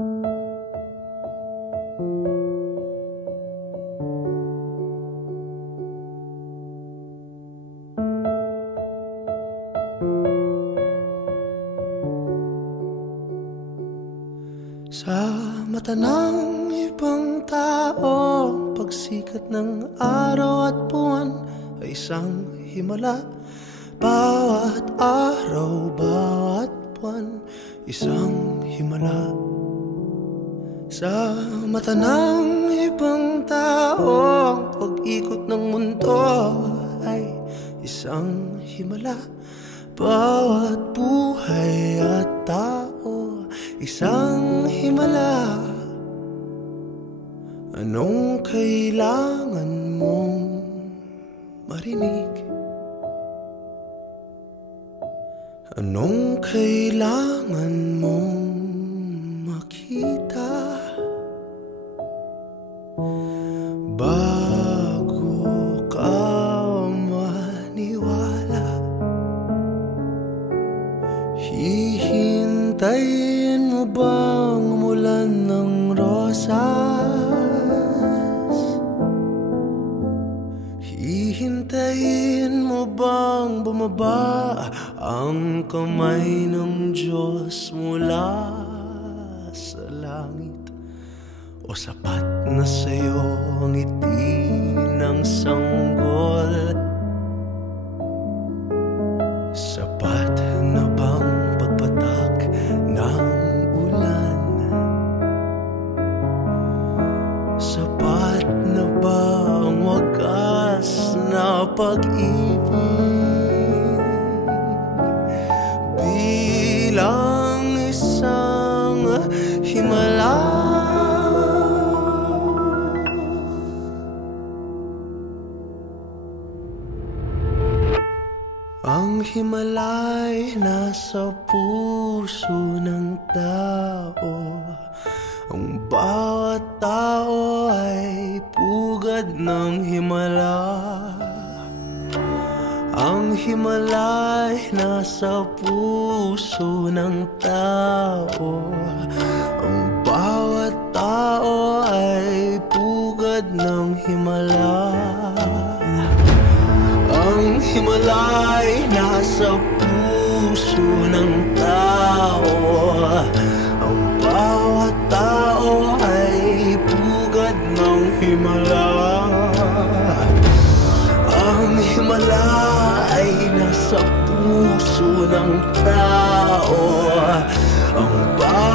Sa mata ng ibang tao, pagsikat ng araw at buwan ay isang himala. Bawat araw, bawat buwan, isang himala. Sa mata ng ibang tao, pag-ikot ng mundo ay isang himala. Bawat buhay at tao, isang himala. Anong kailangan mong marinig? Anong kailangan mong makita? Bago ka maniwala, hihintayin mo bang umulan ng rosas? Hihintayin mo bang bumaba ang kamay ng Diyos mula sa langit? O sapat na sa'yo ang ngiti ng sanggol? Sapat na bang pagpatak ng ulan? Sapat na ba ang wagas na pag-ibig bilang isang himala? Ang himalay nasa puso ng tao. Ang bawat tao ay pugad ng himala. Ang himalay nasa puso ng tao. Ang bawat tao ay pugad ng himala. Ang himalay nasa puso ng tao. Ang bawat tao ay pugad ng himala. Ang himala ay nasa puso ng tao. Ang bawat